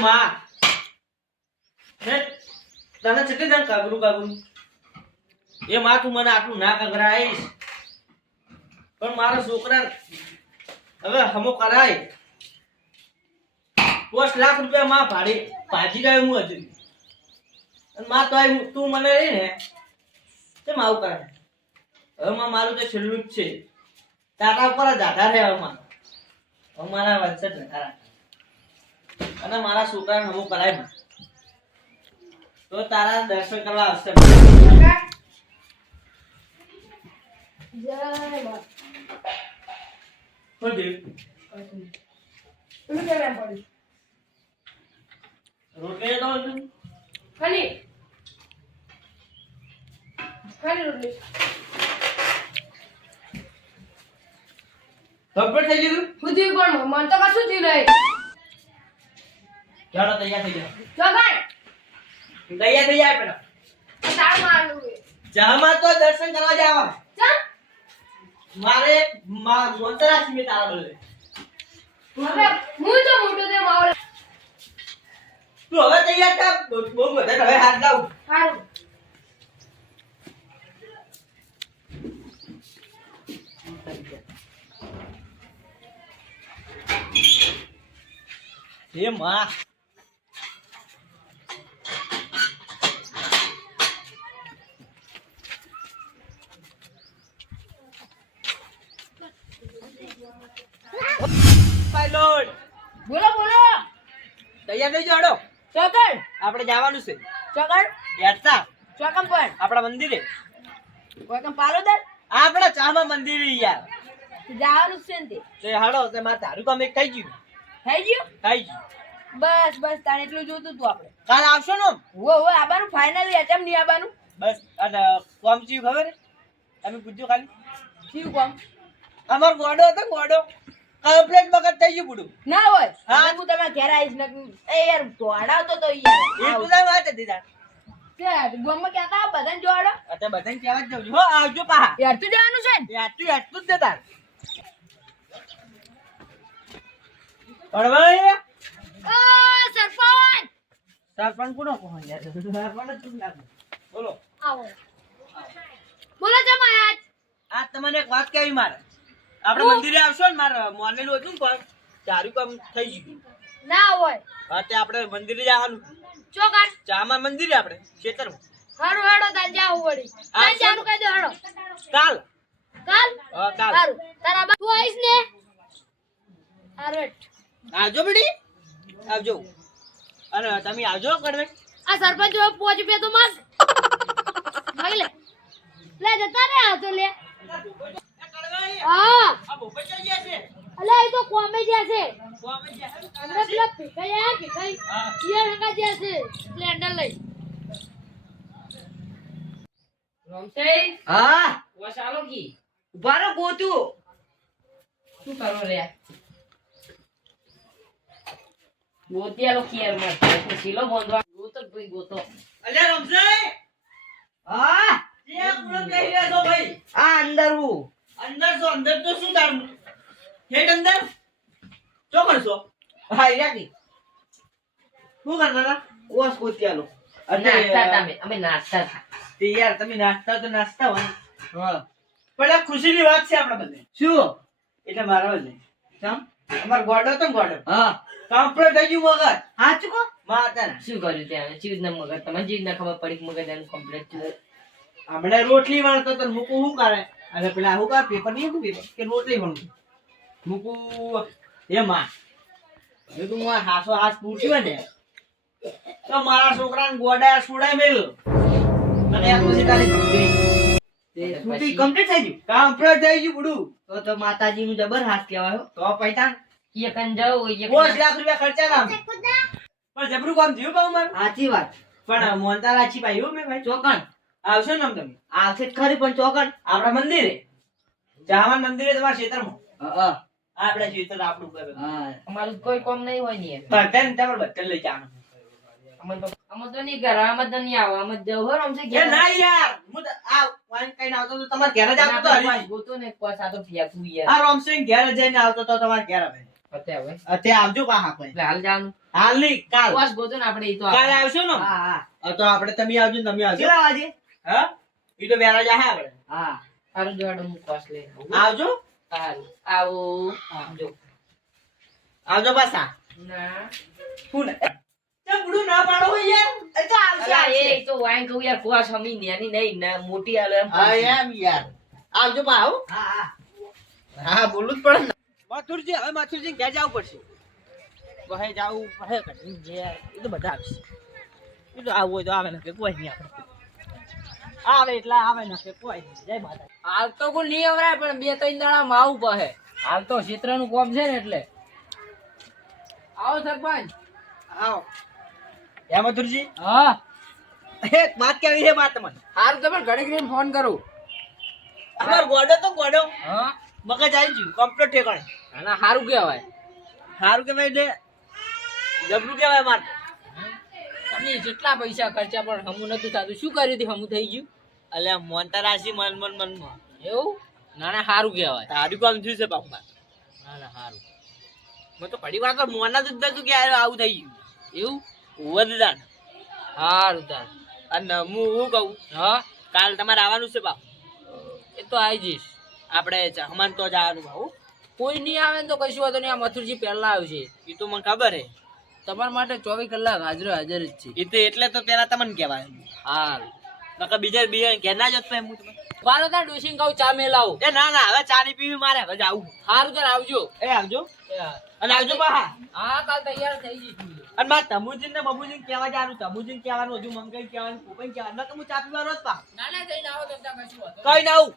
માં. તને કેટલી જણ કાગરું કાગરું. એ માં, તું મને આટલું ના કગરાઈશ પણ મારા છોકરા હવે હમો કરાય. પોસ્ટ લાખ રૂપિયા માં ભાડે ભાજી ગાય હું હજી. અને માં તો તું મને રહી ને, કેમ આવું કરે? હવે માં મારું તો છેલ્લું જ છે. તારા ઉપર જ આધાર છે હવે હવે મારા વંશજ નતા રાખે અને મારા છોકરાને હમું કરાય તો તારા દર્શન કરવા આવશે? રોટલી ખાલી ખાલી રોટલી થઈ ગયું થયું પણ મન તો કશું થયું નહીં. ચાલો તૈયાર થઈ જાઓ. જગાડ તૈયાર થઈ જાય પેલા. ચાલ મારું જામાં તો દર્શન કરવા જવા ચાલ. મારે માં મોતરાશ મે તારા બોલે હવે હું તો મોટો તે માવડે તું હવે તૈયાર થા. બહુ બધા હવે હાથ લાવ. સારું હે માં. પાયલોટ બોલો બોલો. તૈયાર થઈ જાડો ચોકડ. આપણે જવાનું છે. ચોકડ. યાત્રા. ચોકમ પણ આપણા મંદિરે. ચોકમ પાલોદર આપણા ચામા મંદિરે યાર. જવાનું છે ને તે. હાડો તે માર તારું કામ એક થઈ ગયું. થઈ ગયું? થઈ ગયું. બસ બસ તારે એટલું જોતું તું આપણે. કાલ આવશો ને હો હો આબાનું ફાઇનલી એમ નહીં આબાનું? બસ અને કોમ ચી ખબર તમે પૂછજો ખાલી. થયું કોમ? અમાર ગોડો હતો ગોડો. કમ્પ્લેટ વખત થઈ ગયું બુડું ના હોય. હા? હું તમે ઘેર આવીશ ને એ યાર દોડાવતો તો એ યાર બધા વાત હતી તાર. ગોમમાં કહેતા બધાને જોડો. અત્યારે બધાને કહેવા જ જાઉં છું. હો આવજો પાહા યાર તું જવાનું છે જ દે તાર. પડવાય સરપંચ! સરપંચ કોનો કોણ યાર સરપંચ તું લાગે બોલો. આવો. બોલો જમાયાત આ તમને એક વાત કહેવી મારે. આપણે મંદિરે આવશો ને મારે મોલેલું હતું પણ ચારું કામ થઈ ગયું ના હોય. હા તે આપણે મંદિરે જવાનું. ચોકડ ચામાં મંદિરે આપણે ખેતરમાં. હારું હેડો તાર જાવું વળી. હા, તાર કહી દો હેડો. કાલ. કાલ? હા કાલ. હારું તારા બા તું આવીશ ને? હારું આવજો બેટી. આવજો. અને તમે આવજો કડવે. આ સરપંચ જો પોચ રૂપિયા તો માગ લે. લે જતા રે આ તો લે હા અલે એ તો કોમે જ્યાં છે. આપણે પેલા ભીખાઈ આયા ભીખાઈ હા. ઈયર હંગા જ્યાં છે સ્પ્લેન્ડર લઈ. રમશે હા? વસાલો કી. ઊભા રહો ગોતું. શું કરો રે ગોતિયાલો કિયરમાં શીલો બોંધવા ગોતો ભાઈ ગોતો. અલ્યા રમસાઈ હા જે પૂરો કહી રહ્યા છો ભાઈ આ અંદર હું અંદર છો અંદર તો શું તારું હેડ અંદર શું કરશો હા યાકી શું કરતા કોસ અને નાસ્તા તમે અમે નાસ્તા તે યાર તમે નાસ્તા તો નાસ્તા હોય. હા. પણ આ ખુશીની વાત છે આપણા બધે શું? એટલે મારા બધે ચમ? અમાર ગોડો ને ગોડો? હા. કમ્પ્લીટ થઈ ગયું મગજ. હા ચૂકો માતાના શું કર્યું ત્યાં ચીજ ના મગજ. તમને ચીજ ના ખબર પડી મગજ એનું કમ્પ્લીટ થયું હમણાં રોટલી વણતો તો મૂકું શું કરે? અને પેલા શું કરે? પેપર નહીં મૂકું? પેપર કે રોટલી વણતું મૂકું એ માં. તું હાસો હાથ પૂછ્યો ને તો મારા છોકરાને ગોડા સુડાય મેલ અને આ ખુશી તારી છૂટી છૂટી કમ્પ્લીટ થઈ ગયું કમ્પ્લીટ થઈ ગયું બુડું તો તો માતાજી નું જબર હાથ કહેવાય. તો પૈસા? એક અંજાવ જાવ એ લાખ રૂપિયા ખર્ચા ના પણ જબરું કામ થયું કહું મારું સાચી વાત. પણ મોનતા રાચી ભાઈ હો મેં ભાઈ. ચોકણ. આવશો ને તમે? આવશે જ ખરી પણ ચોકણ. આપણા મંદિરે. જામા મંદિરે તમારા ક્ષેત્રમાં. હા આપણા ક્ષેત્ર આપણું કરે અમારું કોઈ કામ નહીં હોય ને બધાને તમારે બધાને લઈ જવાનું. અમે તો અમે તો નહીં કરે અમે તો નહીં આવો અમે જવું હોય આમ છે ના યાર હું આ વાઈન કઈને આવતો તો તમારે ઘેર જ આવતો હરી. ગોતો ને કોઈ સાતો પિયા તું યાર. આ રોમસિંહ ઘેર જઈને આવતો તો તમારે ઘેર આવે. અત્યારે હવે અત્યારે આવજો પાહા કોઈ. હાલ જવાનું હાલ નહીં કાલ. બસ ગોતો ને આપણે ઈ તો કાલે આવશો ને? હા હા. હા, તો આપણે તમે આવજો તમે આવજો. કેટલા હા? ઈ તો વેલા જાહે આપણે. હા. સારું જોડો હું કોસ લઈને આવજો. હારું. આવો. જો આવજો પાછા. ના. ચપડું ના પાડો યાર. એ તો આવશે એ તો વાઈન કહું યાર કોસ હમી નેની નહીં ને મોટી હાલે હા એમ યાર. આવજો પા આવો હા હા. હા બોલવું જ પડે ને. હવે મથુરજી ઘેર જવું પડશે. વહે જાવું વહે કરી જે એ તો બધા આવશે. એ તો આવું હોય તો આવે ને કે કોઈ નહીં આપણે આવે એટલે આવે ને કે કોઈ નહીં. જય માતા હાલ તો કોઈ નહીં અવરાય પણ બે ત્રણ દાડા માં આવું પહે હાલ તો ક્ષેત્રનું કોમ છે ને એટલે. આવો સરપંચ. આવો. એ મથુરજી? હા. એક વાત કેવી છે વાત તમને હારું તમે ઘડીક રહીને ફોન કરો. અમાર ગોડો તો ગોડો. હા. મગજ આવી ગયું કમ્પ્લીટ ઠેકાણે. અને હારું કહેવાય. સારું કહેવાય એટલે જબરું કહેવાય માર તમે જેટલા પૈસા ખર્ચા પણ હમું નતું થતું. શું કર્યું હતું? હમું થઈ ગયું? અલ્યા મોનતા રાશિ મન મન મનમાં એવું? ના ના સારું કહેવાય. તારું કામ થયું છે બાપા ના ના સારું મેં તો ઘડી વાર તો મોના જ તું કે આવું થઈ ગયું. એવું? વધદાન હારું તાર. અને હું હું કહું? હા? કાલ તમારે આવવાનું છે બાપ. એ તો આવી જઈશ. આપણે હમણાં તો જવાનું ભાવ કોઈ નહીં આવે ને તો કશું વાંધો નહીં. આ મથુરજી પહેલાં આવશે. એ તો મને ખબર હે. તમારા માટે ચોવીસ કલાક હાજર હાજર જ છે. એ તો એટલે તો પહેલાં તમને કહેવાય. હાલ નકર બીજા બીજા ઘેર ના જતો એમ હું તમે મારો તાર ડોસિંગ કહું ચા મેલાવું એ ના ના હવે ચાની પીવી મારે હવે જાવું સારું તાર આવજો. એ આવજો. અને આવજો પાહા હા કાલ તૈયાર થઈ જઈશું. અને મારે તમુજીન ને બબુજીન કહેવા જાનું તમુજીન કહેવાનું હજુ મંગાઈ કહેવાનું કોકઈ કહેવાનું. તો હું ચા પીવા રોજ પા ના ના જઈને આવો તો ત્યાં કશું કઈ ના આવું.